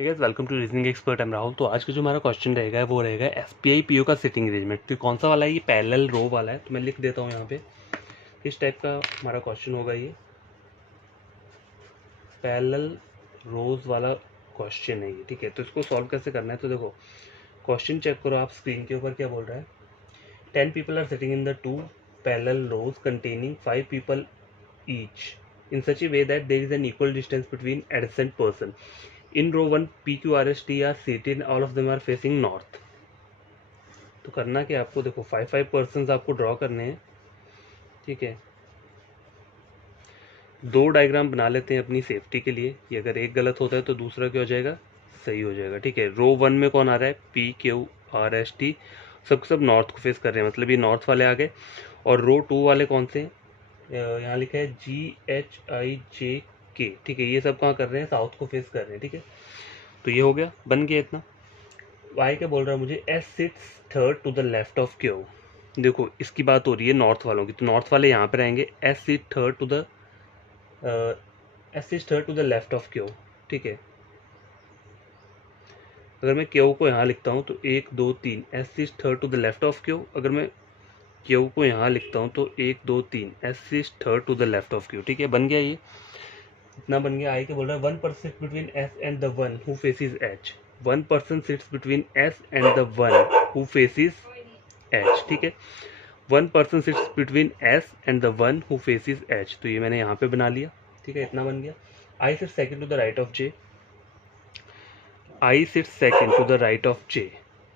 Guys welcome to reasoning expert. Am Rahul. तो आज का जो हमारा क्वेश्चन रहेगा वो रहेगा एसपीआई पीओ का सिटिंग अरेंजमेंट। तो कौन सा वाला है? ये पैरेलल रो वाला है। तो मैं लिख देता हूँ यहाँ पे किस टाइप का हमारा क्वेश्चन होगा। ये पैरेलल रोज वाला क्वेश्चन है ये, ठीक है। तो इसको सॉल्व कैसे करना है? तो देखो क्वेश्चन चेक करो आप स्क्रीन के ऊपर। क्या बोल रहा है? 10 people are sitting in the two parallel rows containing 5 people each in such a way that there is an equal distance between adjacent person. In row 1 P Q R S T are seated, all of them are facing north. तो करना क्या आपको? देखो 5 persons आपको draw करने हैं, ठीक है। दो डायग्राम बना लेते हैं अपनी सेफ्टी के लिए। ये अगर एक गलत होता है तो दूसरा क्या हो जाएगा? सही हो जाएगा, ठीक है। रो 1 में कौन आ रहा है? P Q R S T, सब नॉर्थ को फेस कर रहे हैं, मतलब ये नॉर्थ वाले आ गए। और रो 2 वाले कौन से? यहाँ लिखा है GHIJK, ठीक है। ये सब कहाँ कर रहे हैं? साउथ को फेस कर रहे हैं, ठीक है। तो ये हो गया, बन गया इतना। वाई क्या बोल रहा है मुझे? S sits third to the left of Q। देखो इसकी बात हो रही है नॉर्थ वालों की, तो नॉर्थ वाले यहाँ पे रहेंगे। S sit third to the left of Q, ठीक है। अगर मैं Q को यहाँ लिखता हूँ तो 1 2 3 S sits third to the left of Q। अगर मैं Q को यहाँ लिखता हूँ तो 1 2 3 S sits third to the left of Q, ठीक है। बन गया, ये इतना बन गया। आई के बोल रहा है 1 person between S and the one who faces H। 1 person sits between S and the one who faces H, ठीक है। 1 person sits between S and the one who faces H। तो ये मैंने यहाँ पे बना लिया, ठीक है। इतना बन गया। I sit second to the right of J। I sit second to the right of J।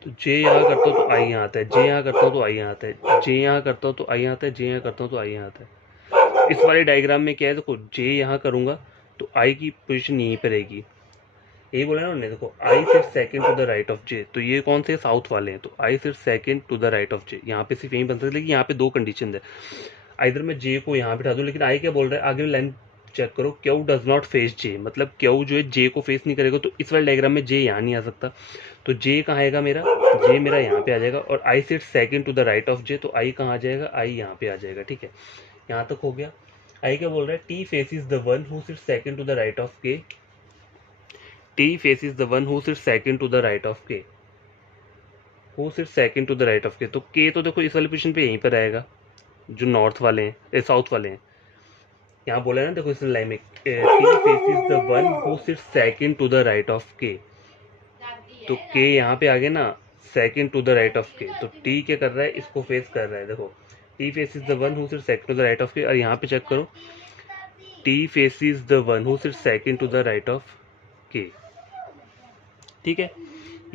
तो J यहाँ करता हूँ तो I यहाँ आता है, J यहाँ करता हूँ तो I यहाँ आता है, J यहाँ करता हूँ तो I यहाँ आता है, J यहाँ करता हूँ तो I यहाँ आता है। इस वाले डायग्राम में क्या है? देखो J यहाँ करूँगा तो I की पोजीशन यहीं पर रहेगी। यही बोला ना उन्होंने। देखो I sit second to the right of J, तो ये कौन से? साउथ वाले हैं। तो I sit second to the right of J, यहाँ पे सिर्फ यहीं बन सकता है। लेकिन यहाँ पे दो कंडीशन है। इधर मैं J को यहाँ बिठा दूँ, लेकिन I क्या बोल रहा है? आगे लाइन चेक करो। Q does not face J, मतलब Q जो है J को फेस नहीं करेगा। तो इस वाले डायग्राम में J यहाँ नहीं आ सकता। तो J कहाँ आएगा मेरा? J मेरा यहाँ पे आ जाएगा। और I sit second to the right of J, तो I कहाँ आ जाएगा? I यहाँ पे आ जाएगा, ठीक है। यहाँ तक हो गया। I क्या बोल रहा है? T faces the one who sit second to the right of K। T faces the one who sits second to the right of K, who sits second to the right of K। तो K तो देखो इस वाली position पे यहीं पर आएगा, जो नॉर्थ वाले हैं, साउथ वाले हैं। यहाँ बोला है ना, देखो इस लाइन में T faces the one who sits second to the right of K। तो K यहाँ पे आ गया ना, second to the right of K। तो T क्या कर रहा है? इसको फेस कर रहा है। देखो T faces the one who sits second to the right of K। और यहाँ पे चेक करो, T faces the one who sits second to the right of K, ठीक है।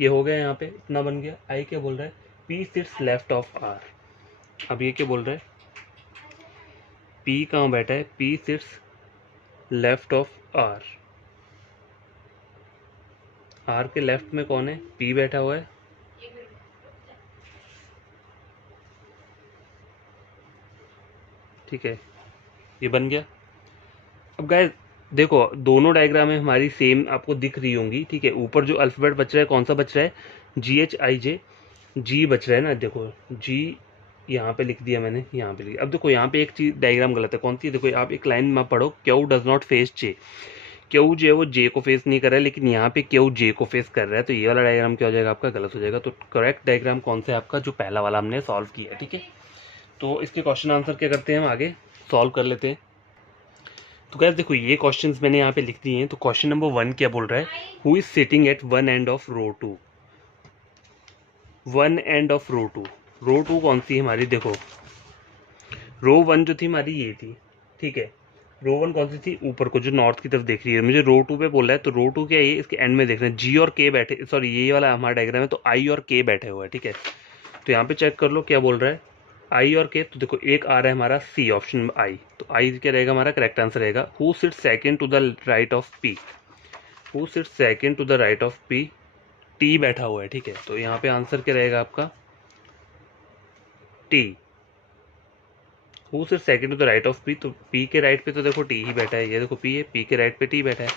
ये हो गया, यहाँ पे इतना बन गया। आई क्या बोल रहा है? P sits left of R। अब ये क्या बोल रहा है? P कहाँ बैठा है? P sits left of R। R के लेफ्ट में कौन है? P बैठा हुआ है, ठीक है। ये बन गया। अब गाइस देखो दोनों डायग्राम में हमारी सेम आपको दिख रही होंगी, ठीक है। ऊपर जो अल्फाबेट बच रहा है कौन सा बच रहा है? GHIJ, G बच रहा है ना। देखो G यहाँ पे लिख दिया मैंने, यहाँ पे लिख। अब देखो यहाँ पे एक चीज डायग्राम गलत है। कौन सी है? देखो आप एक लाइन में पढ़ो, Q does not face J। Q जो है वो J को फेस नहीं कर रहा है, लेकिन यहाँ पे Q J को फेस कर रहा है। तो ये वाला डायग्राम क्या हो जाएगा आपका? गलत हो जाएगा। तो करेक्ट डायग्राम कौन सा है आपका? जो पहला वाला हमने सॉल्व किया, ठीक है। तो इसके क्वेश्चन आंसर क्या करते हैं हम आगे सॉल्व कर लेते हैं। तो गाइस देखो ये क्वेश्चंस मैंने यहाँ पे लिख दिए हैं। तो क्वेश्चन नंबर 1 क्या बोल रहा है? Who is sitting at one end of row 2। One end of row 2। Row 2 कौन सी है हमारी? देखो रो 1 जो थी हमारी ये थी, ठीक है। रो 1 कौन सी थी? ऊपर को जो नॉर्थ की तरफ देख रही है। मुझे रो 2 पे बोला है, तो रो 2 क्या है? ये इसके एंड में देख रहे हैं। G और K बैठे, सॉरी ये वाला हमारा डायग्राम है, तो I और K बैठे हुए हैं, ठीक है। तो यहाँ पे चेक कर लो क्या बोल रहा है? I और K। तो देखो एक आ रहा है हमारा C ऑप्शन I। तो I क्या रहेगा हमारा? करेक्ट आंसर रहेगा। Who sit second to the right of P। Who sit second to the right of P, T बैठा हुआ है, ठीक है। तो यहाँ पे आंसर क्या रहेगा आपका? T। Who sit second to the right of P, तो P के राइट पे तो देखो T ही बैठा है। ये देखो P है, P के राइट पे T बैठा है।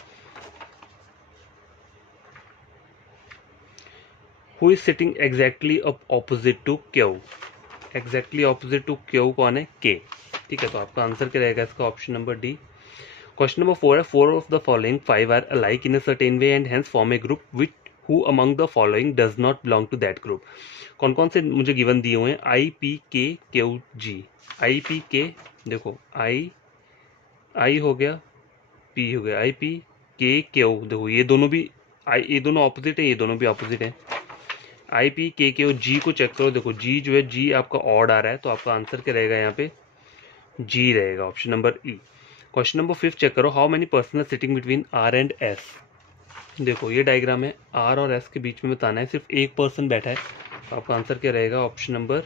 Who is sitting exactly opposite to Q। Exactly opposite to Q कौन है? K, ठीक है। तो आपका आंसर क्या रहेगा इसका? Option number D. Question number 4 है, 4 of the following 5 are alike in a certain way and hence form a group which who among the following does not belong to that group. कौन कौन से मुझे given दिए हुए हैं, I P K Q G. I P K, देखो आई हो गया, पी हो गया, आई पी के क्यू, देखो ये दोनों भी ये दोनों ऑपोजिट है, ये दोनों भी ऑपोजिट है। आई पी के क्यू जी को चेक करो, देखो जी जो है, जी आपका ऑड आ रहा है, तो आपका आंसर क्या रहेगा यहाँ पे, जी रहेगा, option number E. Question number 5 check करो, how many person are sitting between R and S. देखो ये डायग्राम है, आर और एस के बीच में बताना है, सिर्फ एक पर्सन बैठा है, तो आपका आंसर क्या रहेगा, ऑप्शन नंबर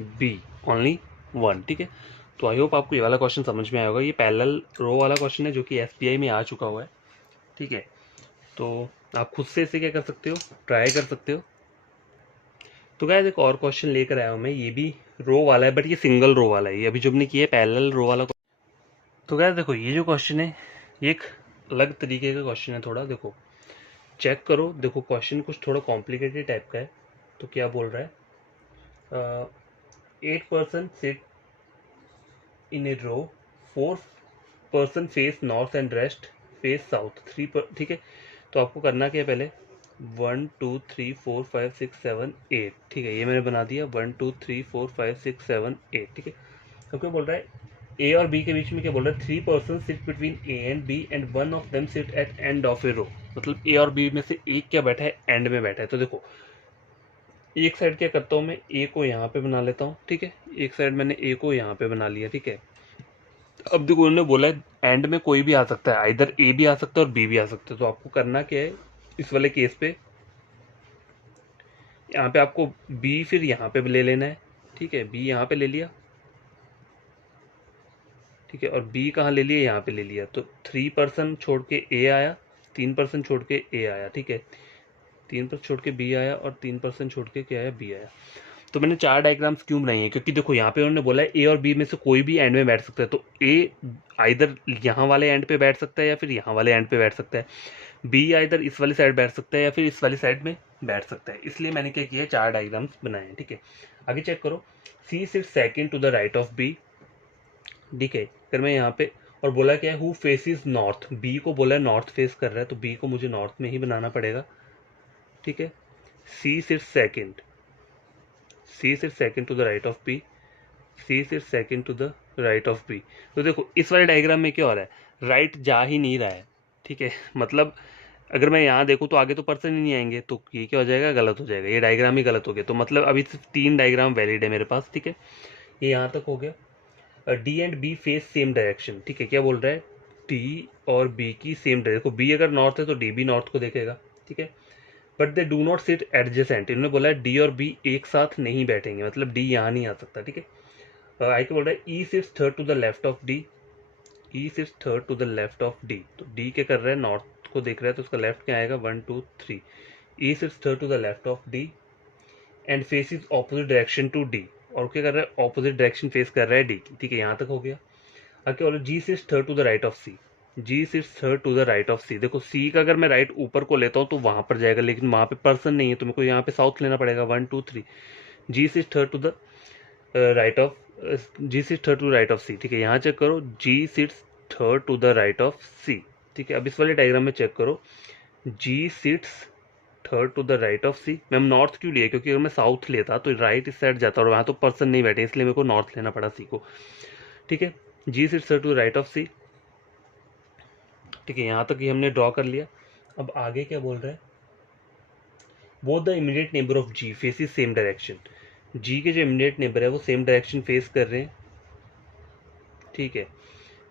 बी, ओनली 1। ठीक है, तो आई होप आपको ये वाला क्वेश्चन समझ में आया होगा। ये पैरेलल रो वाला क्वेश्चन है जो कि एसबीआई में आ चुका हुआ है। ठीक है, तो आप खुद से इसे क्या कर सकते हो, ट्राई कर सकते हो। तो गाइस एक और क्वेश्चन लेकर आया हूँ मैं, ये भी रो वाला है, बट ये सिंगल रो वाला है। ये अभी जो हमने किया है पैरेलल रो वाला। तो गाइस देखो ये जो क्वेश्चन है, ये एक अलग तरीके का क्वेश्चन है थोड़ा। देखो चेक करो, देखो क्वेश्चन कुछ थोड़ा कॉम्प्लिकेटेड टाइप का है। तो क्या बोल रहा है, 8 person sit in a row, 4 person face north and rest face south, 3 पर। ठीक है, तो आपको करना क्या है, पहले 1 2 3 4 5 6 7 8। ठीक है, ये मैंने बना दिया 1 2 3 4 5 6 7 8। ठीक है, तो क्या बोल रहा है, ए और बी के बीच में क्या बोल रहा है, 3 person sit between A and B and one of them sit at end of a row. मतलब ए और बी में से एक क्या बैठा है, एंड में बैठा है। तो देखो एक साइड क्या करता हूँ मैं, ए को यहाँ पे बना लेता हूँ। ठीक है, एक साइड मैंने ए को यहाँ पे बना लिया। ठीक है, अब देखो उन्होंने बोला है एंड में कोई भी आ सकता है, आइदर ए भी आ सकता है और बी भी आ सकता है। तो आपको करना क्या है इस वाले केस पे, यहाँ पे आपको बी फिर यहाँ पे ले लेना है। ठीक है, बी यहाँ पे ले लिया। ठीक है, और बी कहाँ ले लिया, यहाँ पे ले लिया। तो 3 पर्सन छोड़ के ए आया, 3 पर्सन छोड़ के ए आया। ठीक है, 3 पर्सन छोड़ के बी आया और 3 पर्सन छोड़ के क्या आया, बी आया। तो मैंने 4 डायग्राम्स क्यों बनाई है, क्योंकि देखो यहाँ पे उन्होंने बोला है ए और बी में से कोई भी एंड में बैठ सकता है। तो ए आइदर यहाँ वाले एंड पे बैठ सकता है या फिर यहाँ वाले एंड पे बैठ सकता है, बी आइदर इस वाली साइड बैठ सकता है या फिर इस वाली साइड में बैठ सकता है। इसलिए मैंने क्या किया, 4 डायग्राम्स बनाए हैं। ठीक है, आगे चेक करो, C sits second to the right of B. ठीक है, अगर मैं यहाँ पे, और बोला क्या है, हु फेसिस नॉर्थ, बी को बोला है नॉर्थ फेस कर रहा है, तो बी को मुझे नॉर्थ में ही बनाना पड़ेगा। ठीक है, C sits second, C sits second to the right of B, C sits second to the right of B. तो देखो इस वाले डायग्राम में क्या हो रहा है, राइट जा ही नहीं रहा है। ठीक है, मतलब अगर मैं यहाँ देखूँ तो आगे तो पर्सन ही नहीं आएंगे, तो ये क्या हो जाएगा, गलत हो जाएगा, ये डायग्राम ही गलत हो गया। तो मतलब अभी सिर्फ 3 डायग्राम वैलिड है मेरे पास। ठीक है, ये यहाँ तक हो गया। D and B face same direction. ठीक है, क्या बोल रहा है, डी और बी की सेम डायरेक्शन। बी अगर नॉर्थ है तो डी भी नॉर्थ को देखेगा। ठीक है, but they do not sit adjacent. इन्होंने बोला है डी और बी एक साथ नहीं बैठेंगे, मतलब डी यहाँ नहीं आ सकता। ठीक है, आई क्या बोल रहा है, E sits third to the left of D, E sits third to the left of D. तो डी क्या कर रहा है, नॉर्थ को देख रहा है, तो उसका लेफ्ट क्या आएगा, 1 2 3। E sits third to the left of D and faces opposite direction to D. और क्या कर रहा है, ऑपोजिट डायरेक्शन फेस कर रहा है डी की। ठीक है, यहाँ तक हो गया। अब क्या बोला, G sits third to the right of C, G sits third to the right of C. देखो सी का अगर मैं राइट ऊपर को लेता हूँ तो वहां पर जाएगा, लेकिन वहां पे पर्सन नहीं है, तो मेरे को यहाँ पे साउथ लेना पड़ेगा, 1 2 3। G sits third to the right of, G sits third to right of C. ठीक है, यहाँ चेक करो, G sits third to the right of C. ठीक है, अब इस वाले डायग्राम में चेक करो, G sits third to the right of C. Ma'am north क्यों लिया, क्योंकि अगर मैं साउथ लेता तो राइट इस साइड जाता और वहाँ तो पर्सन नहीं बैठे, इसलिए मेरे को नॉर्थ लेना पड़ा सी को। ठीक है, G sits third to the right of C. ठीक है, यहाँ तक ही हमने ड्रॉ कर लिया। अब आगे क्या बोल रहा है, both the immediate neighbour of G faces same direction. G के जो इमीडिएट नेबर है वो सेम डायरेक्शन फेस कर रहे हैं। ठीक है,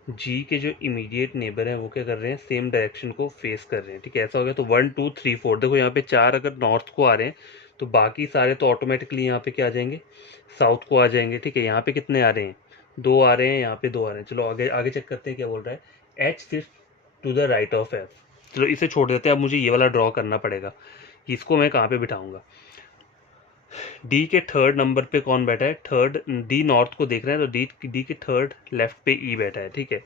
जी के जो इमीडिएट नेबर हैं वो क्या कर रहे हैं, सेम डायरेक्शन को फेस कर रहे हैं। ठीक है, ऐसा हो गया। तो 1 2 3 4, देखो यहाँ पे 4 अगर नॉर्थ को आ रहे हैं तो बाकी सारे तो ऑटोमेटिकली यहाँ पे क्या आ जाएंगे, साउथ को आ जाएंगे। ठीक है, यहाँ पे कितने आ रहे हैं, 2 आ रहे हैं, यहाँ पे 2 आ रहे हैं। चलो आगे आगे चेक करते हैं क्या बोल रहा है, H sits to the right of F. चलो इसे छोड़ देते हैं, अब मुझे ये वाला ड्रॉ करना पड़ेगा, इसको मैं कहाँ पे बिठाऊंगा। डी के थर्ड नंबर पे कौन बैठा है, थर्ड, डी नॉर्थ को देख रहे हैं, तो डी के थर्ड लेफ्ट पे ई बैठा है। ठीक है,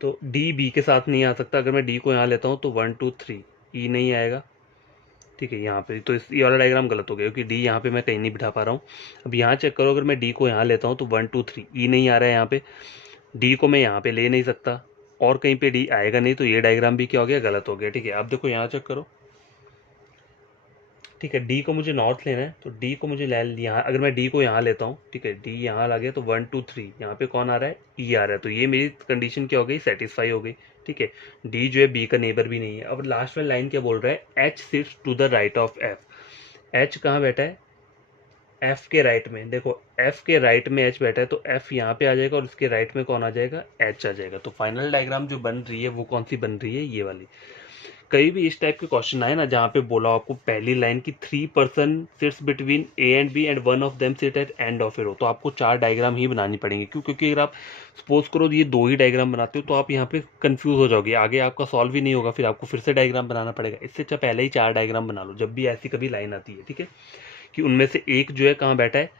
तो डी बी के साथ नहीं आ सकता। अगर मैं डी को यहाँ लेता हूँ तो 1 2 3 ई नहीं आएगा। ठीक है, यहाँ पे तो ये वाला डायग्राम गलत हो गया, क्योंकि डी यहाँ पे मैं कहीं नहीं बिठा पा रहा हूँ। अब यहाँ चेक करो, अगर मैं डी को यहाँ लेता हूँ तो 1 2 3 ई नहीं आ रहा है यहाँ पे, डी को मैं यहाँ पे ले नहीं सकता। और कहीं पे डी आएगा नहीं, तो ये डायग्राम भी क्या हो गया, गलत हो गया। ठीक है, अब देखो यहाँ चेक करो। ठीक है, डी को मुझे नॉर्थ लेना है, तो डी को मुझे ले यहाँ, अगर मैं डी को यहाँ लेता हूँ, ठीक है, डी यहाँ ला गया तो 1 2 3 यहाँ पे कौन आ रहा है, ई आ रहा है, तो ये मेरी कंडीशन क्या हो गई, सेटिस्फाई हो गई। ठीक है, डी जो है बी का नेबर भी नहीं है। अब लास्ट वाली लाइन क्या बोल रहा है, H sits to the right of F. H कहाँ बैठा है, एफ के राइट में। देखो एफ के राइट में एच बैठा है, तो एफ यहाँ पे आ जाएगा और उसके राइट में कौन आ जाएगा, एच आ जाएगा। तो फाइनल डायग्राम जो बन रही है वो कौन सी बन रही है, ये वाली। कई भी इस टाइप के क्वेश्चन आए ना जहाँ पे बोला आपको पहली लाइन की 3 person sits between A and B and one of them sit at end of a row, तो आपको 4 डायग्राम ही बनानी पड़ेंगे। क्यों, क्योंकि अगर आप सपोज करो ये 2 ही डायग्राम बनाते हो तो आप यहाँ पे कंफ्यूज हो जाओगे, आगे आपका सॉल्व ही नहीं होगा, फिर आपको फिर से डायग्राम बनाना पड़ेगा। इससे अच्छा पहले ही 4 डायग्राम बना लो जब भी ऐसी कभी लाइन आती है। ठीक है, कि उनमें से एक जो है कहाँ बैठा है,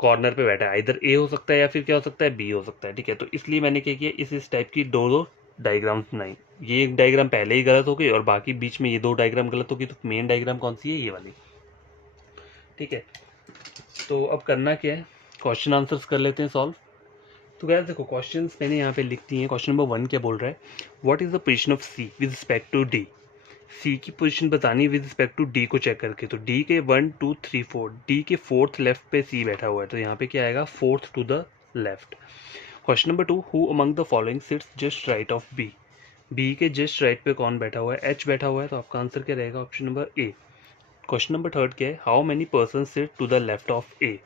कॉर्नर पे बैठा है, इधर ए हो सकता है या फिर क्या हो सकता है, बी हो सकता है। ठीक है, तो इसलिए मैंने क्या किया, इस टाइप की दो डायग्राम्स बनाई। ये एक डायग्राम पहले ही गलत हो गई और बाकी बीच में ये 2 डायग्राम गलत हो गई, तो मेन डायग्राम कौन सी है, ये वाली। ठीक है, तो अब करना क्या है, क्वेश्चन आंसर्स कर लेते हैं सॉल्व। तो गैस देखो क्वेश्चंस मैंने यहाँ पे लिख दिए हैं। क्वेश्चन नंबर 1 क्या बोल रहा है, what is the position of C with respect to D. C की पोजीशन बतानी विद रिस्पेक्ट टू डी को चेक करके, तो डी के 1 2 3 4, डी के 4th लेफ्ट पे सी बैठा हुआ है, तो यहाँ पे क्या आएगा, 4th to the left. Question number 2, who among the following sits just right of B. B के जस्ट राइट पे कौन बैठा हुआ है, एच बैठा हुआ है, तो आपका आंसर क्या रहेगा, option number A. Question number 3 क्या है, how many person sit to the left of A.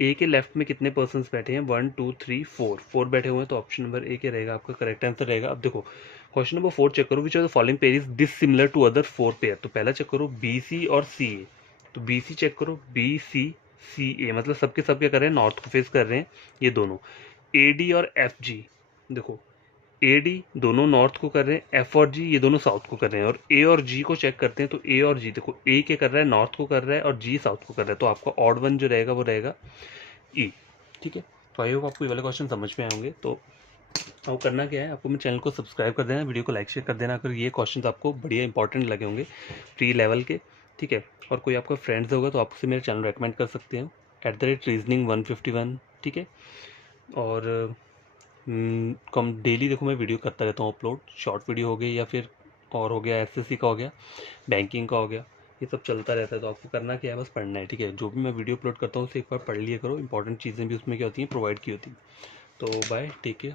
A के लेफ्ट में कितने पर्सन बैठे हैं, 1 2 3 4 बैठे हुए हैं, तो ऑप्शन नंबर ए क्या रहेगा, आपका करेक्ट आंसर रहेगा। अब देखो क्वेश्चन नंबर 4 चेक करो, which are the following pair is this similar to other 4 pair. तो पहला चेक करो बी सी और सी ए, तो बी सी चेक करो, बी सी सी ए, मतलब सबके सब क्या कर रहे हैं, नॉर्थ को फेस कर रहे हैं ये दोनों। ए डी और एफ जी, देखो ए डी दोनों नॉर्थ को कर रहे हैं, एफ और जी ये दोनों साउथ को कर रहे हैं। और ए और जी को चेक करते हैं, तो ए और जी देखो, ए क्या कर रहा है, नॉर्थ को कर रहा है और जी साउथ को कर रहा है, तो आपका ऑड वन जो रहेगा वो रहेगा ई। ठीक है, तो आई होप आपको ये वाले क्वेश्चन समझ में आए होंगे। तो आपको करना क्या है, आपको मेरे चैनल को सब्सक्राइब कर देना, वीडियो को लाइक शेयर कर देना अगर ये क्वेश्चन आपको बढ़िया इंपॉर्टेंट लगे होंगे प्री लेवल के। ठीक है, और कोई आपका फ्रेंड्स होगा तो आपसे मेरे चैनल रेकमेंड कर सकते हैं @reasoning 151। ठीक है, और कम डेली देखो मैं वीडियो करता रहता हूँ अपलोड, शॉर्ट वीडियो हो गई या फिर और हो गया एसएससी का हो गया, बैंकिंग का हो गया, ये सब चलता रहता है। तो आपको करना क्या है, बस पढ़ना है। ठीक है, जो भी मैं वीडियो अपलोड करता हूँ उसे एक बार पढ़ लिया करो, इंपॉर्टेंट चीज़ें भी उसमें क्या होती हैं, प्रोवाइड की होती हैं। तो बाय, टेक केयर।